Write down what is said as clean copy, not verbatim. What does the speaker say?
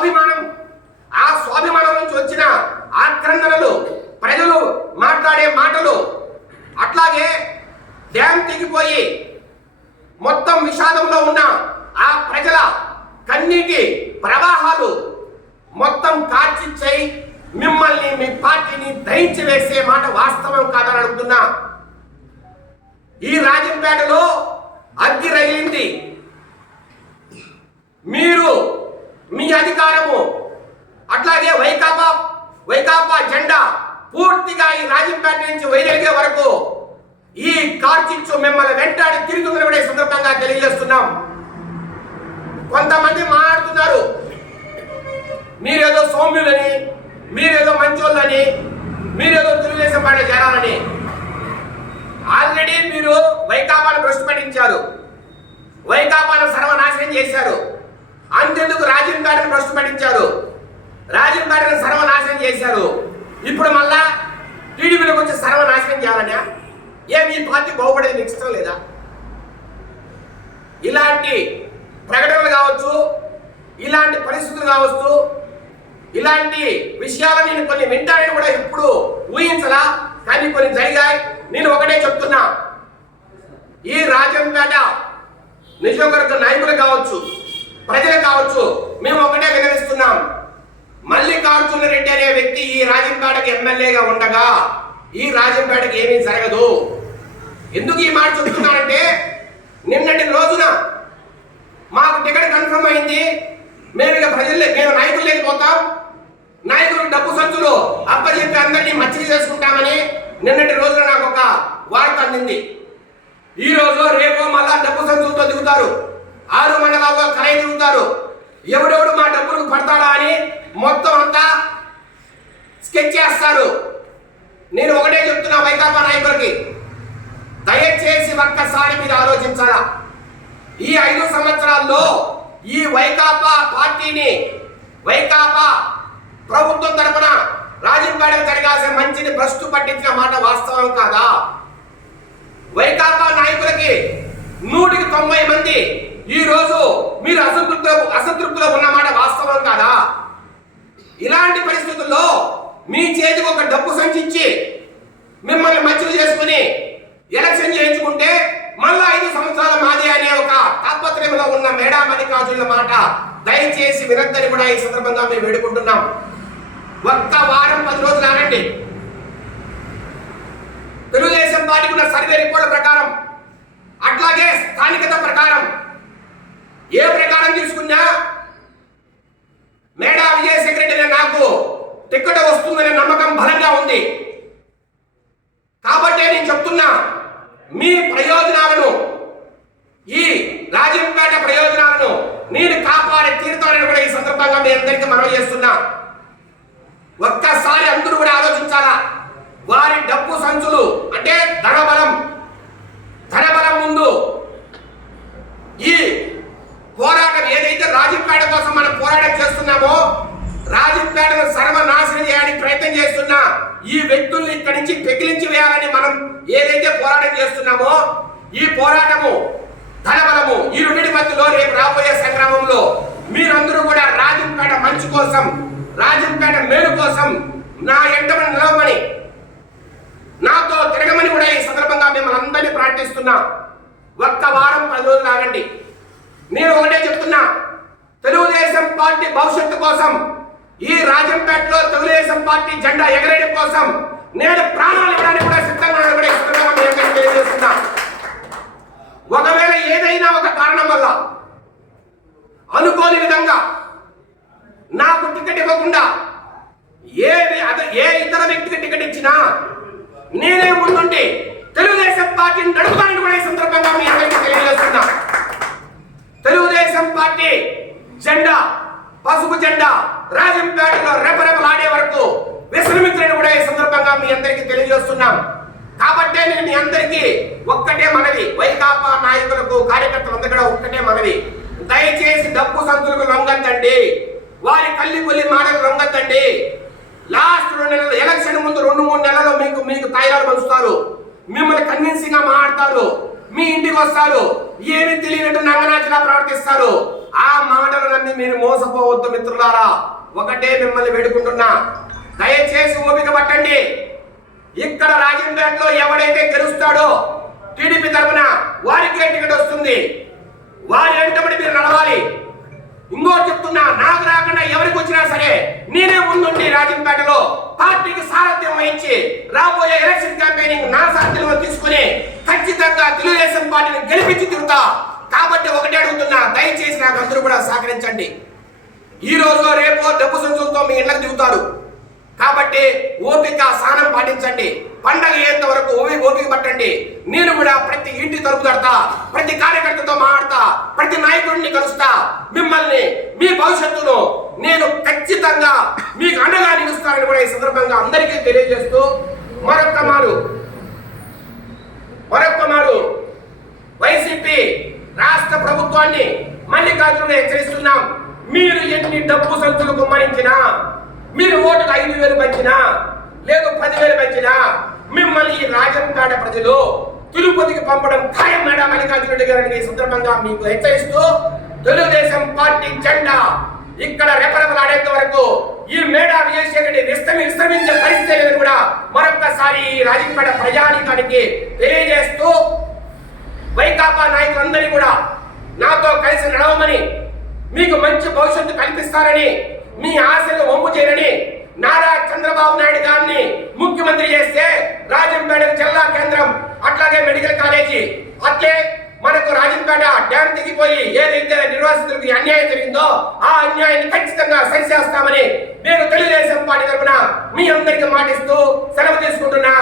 స్వాభిమానం, ఆ స్వాభిమానం నుంచి వచ్చిన ఆక్రందనలు, ప్రజలు మాట్లాడే మాటలు, అట్లాగే డ్యామ్ తెగిపోయి మొత్తం విషాదంలో ఉన్న ఆ ప్రజల కన్నీటి ప్రవాహాలు మొత్తం కార్చిచ్చాయి. మిమ్మల్ని, మీ పార్టీని దహించి వేసే మాట వాస్తవం కాదని అడుగుతున్నా. ఈ రాజంపేటలో అగ్గి రగిలింది. మీరు మీ అధికారము, అట్లాగే వైకాపా జెండా పూర్తిగా ఈ రాజంపేట నుంచి వైదొలిగే వరకు ఈ కార్చిచ్చు మిమ్మల్ని వెంటాడి తిరుగుతుందని కూడా ఈ సందర్భంగా తెలియజేస్తున్నాం. కొంతమంది మాట్లాడుతున్నారు, మీరేదో సౌమ్యులని, మీరేదో మంచోళ్ళని, మీరేదో తెలుగుదేశం పార్టీ చేరాలని. ఆల్రెడీ మీరు వైకాపాను భ్రష్టు పట్టించారు, వైకాపాను సర్వనాశనం చేశారు. అంతెందుకు రాజంపేటను భ్రష్టు పట్టించారు, రాజంపేటను సర్వనాశనం చేశారు. ఇప్పుడు మళ్ళా టీడీపీలోకి వచ్చి సర్వనాశనం చేయాలనే ఏమి ఈ పార్టీ బాగుపడేది మీకు ఇష్టం లేదా? ఇలాంటి ప్రకటనలు కావచ్చు, ఇలాంటి పరిస్థితులు కావచ్చు, ఇలాంటి విషయాలు నేను కొన్ని వింటానని కూడా ఇప్పుడు ఊహించలా, కానీ కొన్ని జరిగాయి. నేను ఒకటే చెప్తున్నా, ఈ రాజంపేట నియోజకవర్గ నాయకులు కావచ్చు, ప్రజలు కావచ్చు, మేము ఒకటే వినవిస్తున్నాం. మల్లికార్జున రెడ్డి అనే వ్యక్తి ఈ రాజంపేటకి ఎమ్మెల్యేగా ఉండగా ఈ రాజంపేటకి ఏమీ జరగదు. ఎందుకు ఈ మాట చెప్తున్నానంటే, నిన్నటి రోజున మాకు టికెట్ కన్ఫర్మ్ అయింది, మేము ఇక మేము నాయకులు లేకపోతాం, నాయకులు డబ్బు సంచులు అప్పచెప్పి అందరినీ మచ్చిక చేసుకుంటామని నిన్నటి రోజున నాకు ఒక వార్త అందింది. ఈ రోజు రేపు మళ్ళా డబ్బు సంచులతో దిగుతారు, 6 మండలాల్లో కలయి దిగుతారు. ఎవడెవడు మా డబ్బులకు పడతాడా అని మొత్తం అంతా స్కెచ్ చేస్తారు. నేను ఒకటే చెప్తున్నా వైకాపా నాయకులకి, దయచేసి ఒక్కసారి మీరు ఆలోచించాలా. ఈ 5 సంవత్సరాల్లో ఈ వైకాపా పార్టీని, వైకాపా ప్రభుత్వం తరపున రాజంపేటకు జరగాల్సిన మంచిని భ్రష్టు పట్టించిన మాట వాస్తవం కాదా? వైకాపా నాయకులకి 100కి 90 మంది ఈ రోజు మీరు అసంతృప్తిలో ఉన్నమాట వాస్తవం కాదా? ఇలాంటి పరిస్థితుల్లో మీ చేతికి ఒక డబ్బు సంచిచ్చి మిమ్మల్ని మచ్చిక చేసుకుని ఎలక్షన్ చేయించుకుంటే మళ్ళా 5 సంవత్సరాల మాదే అనే ఒక తాపత్రయంలో ఉన్న మేడా మల్లికార్జునుల మాట దయచేసి వినొద్దని కూడా ఈ సందర్భంగా మేము వేడుకుంటున్నాం. ఒక్క వారం 10 రోజులు ఆగండి. తెలుగుదేశం పార్టీకి ఉన్న సర్వే రిపోర్ట్ల ప్రకారం, అట్లాగే స్థానికత ప్రకారం, ఏ ప్రకారం తీసుకున్నా మేడా విజయశేఖర రెడ్డి నాకు టికెట్ వస్తుందనే నమ్మకం బలంగా ఉంది. కాబట్టి నేను చెప్తున్నా, మీ ప్రయోజనాలను, ఈ రాజంపేట ప్రయోజనాలను నేను కాపాడే తీరుతానని కూడా ఈ సందర్భంగా మీ అందరికీ మనవి చేస్తున్నా. ఒక్కసారి అందరూ కూడా ఆలోచించాలా. వారి డబ్బు సంచులు అంటే ధనబలం ముందు ఈ పోరాటం ఏదైతే రాజంపేట కోసం మనం పోరాటం చేస్తున్నామో, రాజంపేటను సర్వనాశనం చేయడానికి ప్రయత్నం చేస్తున్నా ఈ వ్యక్తుల్ని ఇక్కడి నుంచి పెకిలించి వేయాలని మనం ఏదైతే పోరాటం చేస్తున్నామో, ఈ పోరాటము, ధనబలము, ఈ రెండింటి మధ్యలో రేపు రాబోయే సంగ్రామంలో మీరందరూ కూడా రాజంపేట మంచి కోసం, రాజంపేట మేలు కోసం నా ఎంటమని నిలవమని, నాతో తిరగమని కూడా ఈ సందర్భంగా మిమ్మల్ని అందరినీ ప్రార్థిస్తున్నా. ఒక్క వారం 10 రోజులు ఆగండి. నేను ఒకటే చెప్తున్నా, తెలుగుదేశం పార్టీ భవిష్యత్తు కోసం, ఈ రాజంపేటలో తెలుగుదేశం పార్టీ జెండా ఎగరేయడం కోసం నేను ప్రాణాలు ఇవ్వడానికి కూడా సిద్ధంగా తెలియజేస్తున్నా. ఒకవేళ ఏదైనా ఒక కారణం వల్ల అనుకోని విధంగా నాకు టికెట్ ఇవ్వకుండా ఏ ఇతర వ్యక్తికి టికెట్ ఇచ్చినా నేనే ముందుండి తెలుగుదేశం పార్టీని నడుపుతానని కూడా ఈ సందర్భంగా మీ అందరికీ తెలియజేస్తున్నా. తెలుగుదేశం పార్టీ జెండా, పసుపు జెండా రాజంపేటలో రెపరెపలాడే వరకు విశ్రమించని కూడా ఈ సందర్భంగా మీ అందరికీ తెలియజేస్తున్నాం. కాబట్టే నేను మీ అందరికీ ఒక్కటే మనవి, వైకాపా నాయకులకు, కార్యకర్తలందరూ కూడా ఒక్కటే మనవి, దయచేసి డబ్బు సంతులకు లొంగద్దండి, వారి కల్లి కొల్లి మాటలు లొంగద్దండి. లాస్ట్ 2 నెలలు ఎలక్షన్ ముందు 2-3 నెలల్లో మీకు తాయిలాలు పంచుతారు, మిమ్మల్ని కన్విన్సింగ్ గా మాట్లాడతారు. మీ ఇంటికి వస్తారు, ఏమి తెలియనట్టు నంగనాచిలా ప్రవర్తిస్తారు. ఆ మాటలు నమ్మి మీరు మోసపోవద్దు మిత్రులారా. ఒకటే మిమ్మల్ని వేడుకుంటున్నా, దయచేసి ఓపిక పట్టండి. ఇక్కడ రాజంపేటలో ఎవడైతే గెలుస్తాడో టీడీపీ తరఫున వారికే టికెట్ వస్తుంది. వారి వెంటబడి మీరు నడవాలి. ఇంకోటి చెప్తున్నా, నాకు రాకుండా ఎవరికి వచ్చినా సరే నేనే ముందుండి రాజంపేటలో పార్టీకి సారథ్యం వహించి రాబోయే ఎలక్షన్ క్యాంపెయినింగ్ నా సారథ్యంలో తీసుకుని ఖచ్చితంగా తెలుగుదేశం పార్టీని గెలిపించి తిరుగుతా. కాబట్టి ఒకటే అడుగుతున్నా, దయచేసి నాకు అందరూ కూడా సహకరించండి. ఈ రోజు రేపు డబ్బు సంచులతో మీ ఇళ్ళకి దిగుతారు. కాబట్టి ఓపిక సహనం పాటించండి. పండగ అయ్యేంత వరకు ఓపిక పట్టండి. నేను కూడా ప్రతి ఇంటి తలుపు తడతా, ప్రతి కార్యకర్తతో మాట్లాడతా, ప్రతి నాయకుడిని కలుస్తా. మిమ్మల్ని మీ భవిష్యత్తును నేను ఖచ్చితంగా మీకు అండగా నిలుస్తానని కూడా ఈ సందర్భంగా అందరికీ తెలియజేస్తూ మరొక్క మారు వైసీపీ రాష్ట్ర ప్రభుత్వాన్ని మల్లికార్జున హెచ్చరిస్తున్నాం. మీరు ఎన్ని డబ్బు సంచులు కుమ్మరించినా, మీరు ఓటుకు 5,000 పంచినా లేదు 10,000 పంచినా మిమ్మల్ని ఈ రాజంపేట ప్రజలు తిరుపతికి పంపడం ఖాయం మేడం మల్లికార్జున రెడ్డి గారిని ఈ సందర్భంగా మీకు హెచ్చరిస్తూ, తెలుగుదేశం పార్టీ జెండా ఇక్కడ రెపరెపలాడేంత వరకు ఈ మేడా విజయశేఖర రెడ్డి విశ్రమించే పరిస్థితి లేదని కూడా మరొక్కసారి ఈ రాజంపేట ప్రజానికానికి తెలియజేస్తూ, వైకాపా నాయకులందరినీ కూడా నాతో కలిసి నడవమని, మీకు మంచి భవిష్యత్తు కల్పిస్తారని, మీ ఆశలు వంపు చేయరని, నారా చంద్రబాబు నాయుడు గారిని ముఖ్యమంత్రి చేస్తే రాజంపేట జిల్లా కేంద్రం, అట్లాగే మెడికల్ కాలేజీ, అట్లే మనకు రాజంపేట డ్యామ్ దిగిపోయి ఏదైతే నిర్వాసితులకు అన్యాయం జరిగిందో ఆ అన్యాయాన్ని ఖచ్చితంగా సరిచేస్తామని నేను తెలుగుదేశం పార్టీ తరఫున మీ అందరికీ మాటిస్తూ సెలవు తీసుకుంటున్నా.